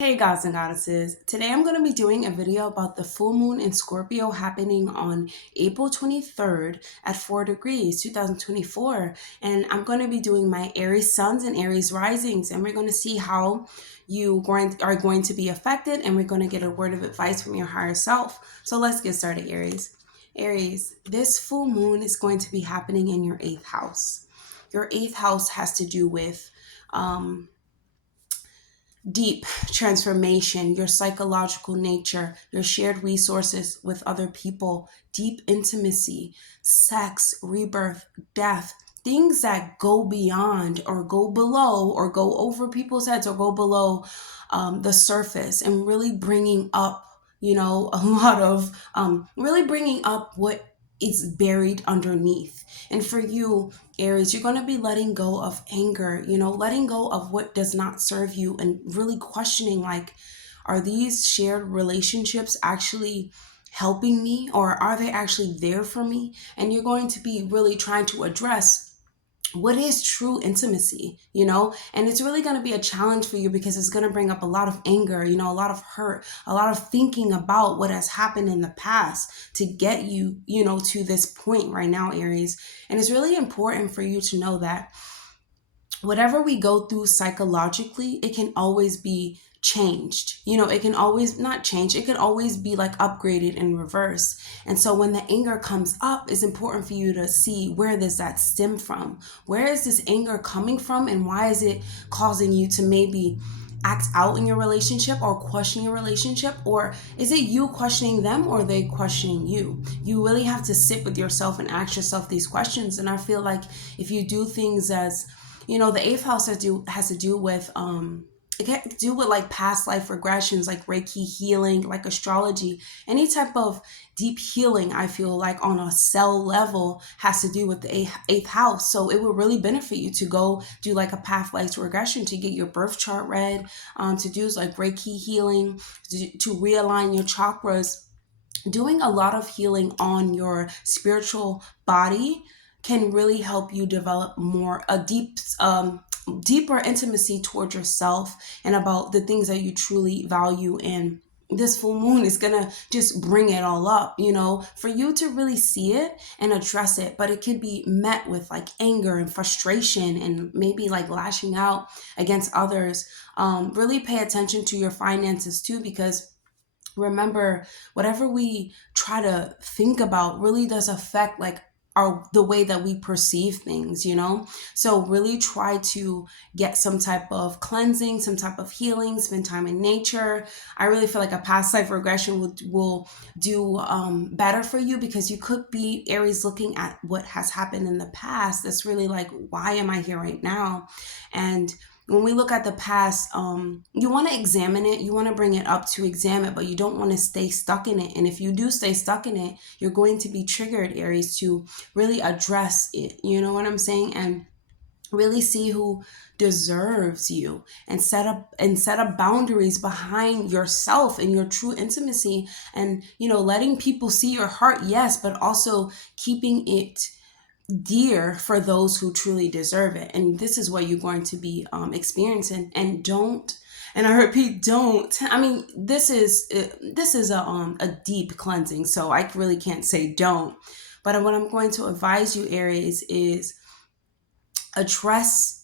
Hey gods and goddesses, today I'm going to be doing a video about the full moon in Scorpio happening on April 23rd at 4 degrees 2024, and I'm going to be doing my Aries suns and Aries risings, and we're going to see how you are going to be affected, and we're going to get a word of advice from your higher self. So let's get started, Aries. Aries, this full moon is going to be happening in your 8th house. Your 8th house has to do with deep transformation, your psychological nature, your shared resources with other people, deep intimacy, sex, rebirth, death, things that go beyond or go below or go over people's heads or go below the surface, and really bringing up, a lot of really bringing up what is buried underneath. And for you, Aries, you're going to be letting go of anger, letting go of what does not serve you, and really questioning, like, are these shared relationships actually helping me, or are they actually there for me? And you're going to be really trying to address what is true intimacy, and it's really going to be a challenge for you because it's going to bring up a lot of anger, a lot of hurt, a lot of thinking about what has happened in the past to get you, to this point right now, Aries. And it's really important for you to know that whatever we go through psychologically, it can always be changed. It can always not change, it can always be like upgraded in reverse. And so when the anger comes up, it's important for you to see, where does that stem from? Where is this anger coming from, and why is it causing you to maybe act out in your relationship or question your relationship? Or is it you questioning them, or they questioning you? You really have to sit with yourself and ask yourself these questions. And I feel like if you do things as, the 8th house has to do with it can do with like past life regressions, like Reiki healing, like astrology, any type of deep healing. I feel like on a cell level has to do with the 8th house. So it would really benefit you to go do like a past life regression, to get your birth chart read, to do like Reiki healing, to realign your chakras. Doing a lot of healing on your spiritual body can really help you develop more a deeper intimacy towards yourself and about the things that you truly value. And this full moon is gonna just bring it all up, for you to really see it and address it. But it could be met with like anger and frustration, and maybe like lashing out against others. Really pay attention to your finances too, because remember, whatever we try to think about really does affect like the way that we perceive things. So really try to get some type of cleansing, some type of healing, spend time in nature. I really feel like a past life regression will do better for you, because you could be, Aries, looking at what has happened in the past that's really like, why am I here right now? And when we look at the past, you want to examine it, you want to bring it up to examine, but you don't want to stay stuck in it. And if you do stay stuck in it, you're going to be triggered, Aries, to really address it. You know what I'm saying? And really see who deserves you, and set up boundaries behind yourself and your true intimacy. And letting people see your heart, yes, but also keeping it dear for those who truly deserve it. And this is what you're going to be experiencing. And don't, and I repeat, don't. I mean, this is a deep cleansing, so I really can't say don't. But what I'm going to advise you, Aries, is address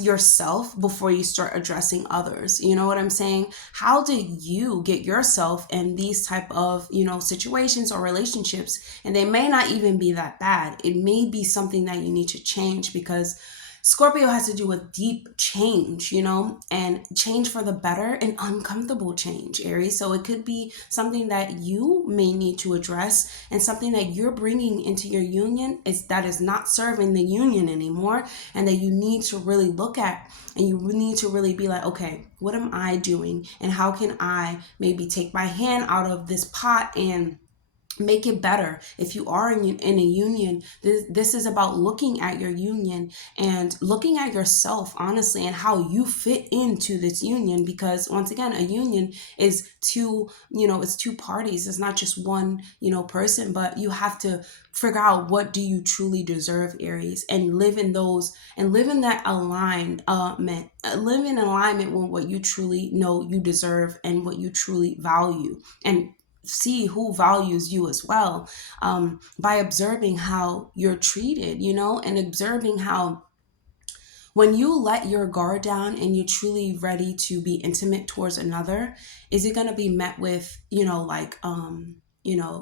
yourself before you start addressing others. You know what I'm saying? How did you get yourself in these type of, situations or relationships? And they may not even be that bad. It may be something that you need to change, because Scorpio has to do with deep change, and change for the better, and uncomfortable change, Aries. So it could be something that you may need to address, and something that you're bringing into your union that is not serving the union anymore, and that you need to really look at, and you need to really be like, okay, what am I doing, and how can I maybe take my hand out of this pot and make it better. If you are in a union, this is about looking at your union and looking at yourself honestly and how you fit into this union, because once again, a union is two, it's two parties. It's not just one, person, but you have to figure out what do you truly deserve, Aries, and live in those, and live in that live in alignment with what you truly know you deserve and what you truly value, and see who values you as well, by observing how you're treated, and observing how when you let your guard down and you're truly ready to be intimate towards another, is it going to be met with,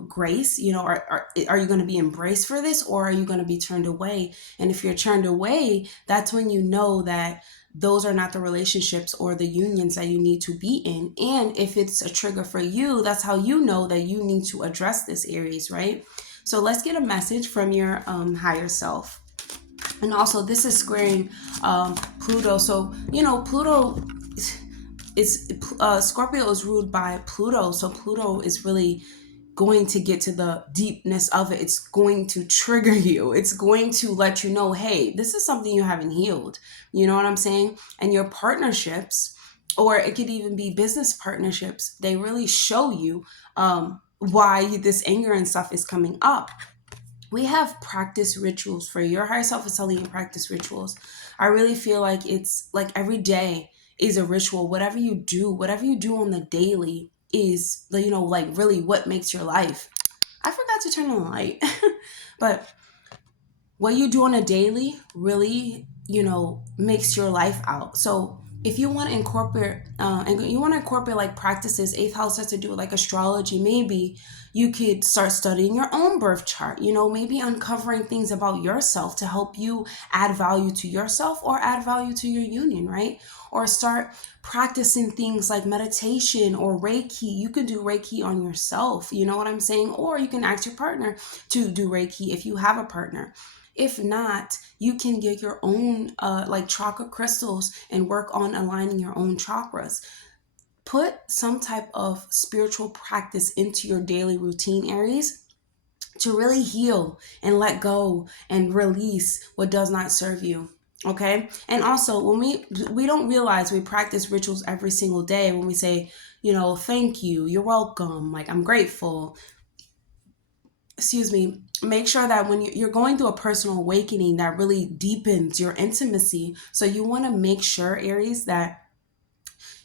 grace, or are you going to be embraced for this, or are you going to be turned away? And if you're turned away, that's when you know that those are not the relationships or the unions that you need to be in. And if it's a trigger for you, that's how you know that you need to address this, Aries, right? So let's get a message from your higher self. And also, this is squaring Pluto. So, Pluto is Scorpio is ruled by Pluto. So Pluto is really going to get to the deepness of it. It's going to trigger you. It's going to let you know, hey, this is something you haven't healed. You know what I'm saying? And your partnerships, or it could even be business partnerships, they really show you why this anger and stuff is coming up. We have practice rituals for your higher self is telling you practice rituals. I really feel like it's like every day is a ritual. Whatever you do on the daily is, like really what makes your life. I forgot to turn on the light. But what you do on a daily really, makes your life out. So if you want to incorporate like practices, eighth house has to do with like astrology. Maybe you could start studying your own birth chart, maybe uncovering things about yourself to help you add value to yourself or add value to your union, right? Or start practicing things like meditation or Reiki. You can do Reiki on yourself, you know what I'm saying? Or you can ask your partner to do Reiki if you have a partner. If not, you can get your own like chakra crystals and work on aligning your own chakras. Put some type of spiritual practice into your daily routine, Aries, to really heal and let go and release what does not serve you. Okay. And also, when we don't realize we practice rituals every single day, when we say, thank you, you're welcome, like I'm grateful, excuse me, make sure that when you're going through a personal awakening that really deepens your intimacy. So you want to make sure, Aries, that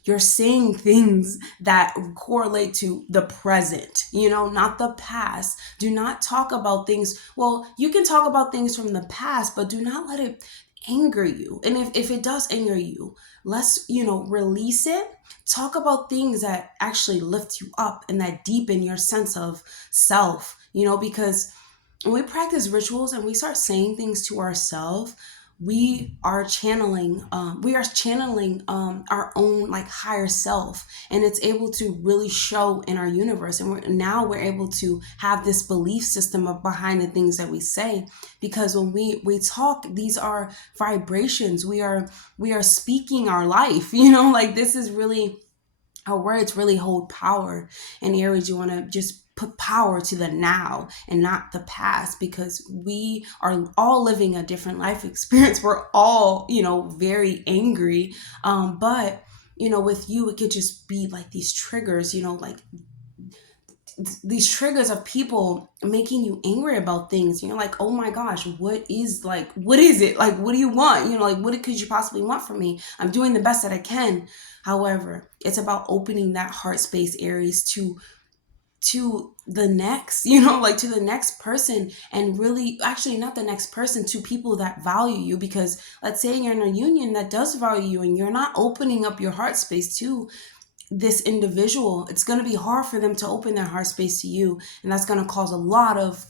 you're saying things that correlate to the present, not the past. Do not talk about things. Well, you can talk about things from the past, but do not let it anger you. And if it does anger you, let's, release it. Talk about things that actually lift you up and that deepen your sense of self, because when we practice rituals and we start saying things to ourselves, we are channeling our own like higher self, and it's able to really show in our universe. And we're able to have this belief system of behind the things that we say, because when we talk, these are vibrations. We are speaking our life, like this is really, our words really hold power. And Aries, you want to just put power to the now and not the past, because we are all living a different life experience. We're all, very angry. But, with you, it could just be like these triggers, like these triggers of people making you angry about things. You're like, oh my gosh, what is it? Like, what do you want? Like, what could you possibly want from me? I'm doing the best that I can. However, it's about opening that heart space, Aries, to the next, like to the next person, and really, actually not the next person, to people that value you. Because let's say you're in a union that does value you and you're not opening up your heart space to this individual, it's going to be hard for them to open their heart space to you, and that's going to cause a lot of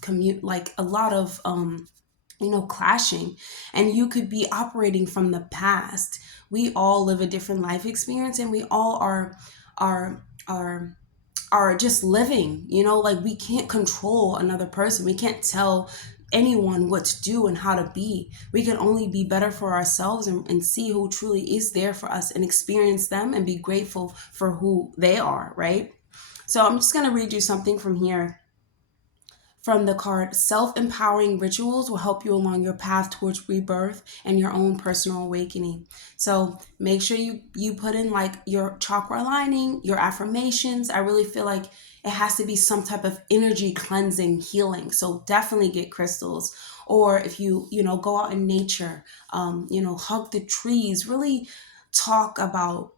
clashing, and you could be operating from the past. We all live a different life experience, and we all are just living, like we can't control another person. We can't tell anyone what to do and how to be. We can only be better for ourselves, and see who truly is there for us and experience them and be grateful for who they are, right? So I'm just going to read you something from here. from the card, self-empowering rituals will help you along your path towards rebirth and your own personal awakening. So make sure you put in like your chakra aligning, your affirmations. I really feel like it has to be some type of energy cleansing, healing. So definitely get crystals. Or if you know, go out in nature, you know, hug the trees, really talk about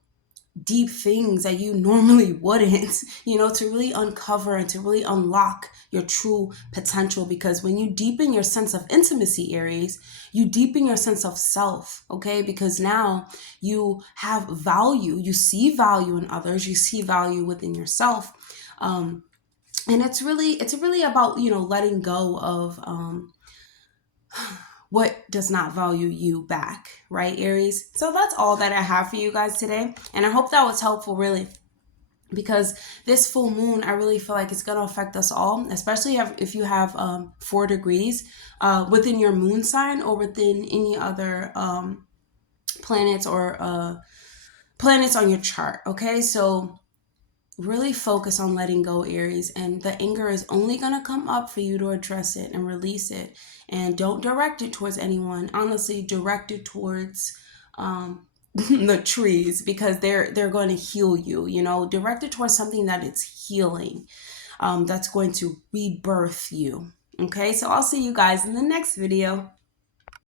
deep things that you normally wouldn't, you know, to really uncover and to really unlock your true potential. Because when you deepen your sense of intimacy, Aries, you deepen your sense of self, okay? Because now you have value, you see value in others, you see value within yourself. And it's really about, you know, letting go of what does not value you back, right, Aries? So that's all that I have for you guys today. And I hope that was helpful, really, because this full moon, I really feel like it's going to affect us all, especially if you have 4 degrees within your moon sign or within any other planets or planets on your chart, okay? So really focus on letting go, Aries, and the anger is only going to come up for you to address it and release it. And don't direct it towards anyone. Honestly, direct it towards the trees, because they're going to heal you, you know. Direct it towards something that it's healing, that's going to rebirth you. Okay, so I'll see you guys in the next video.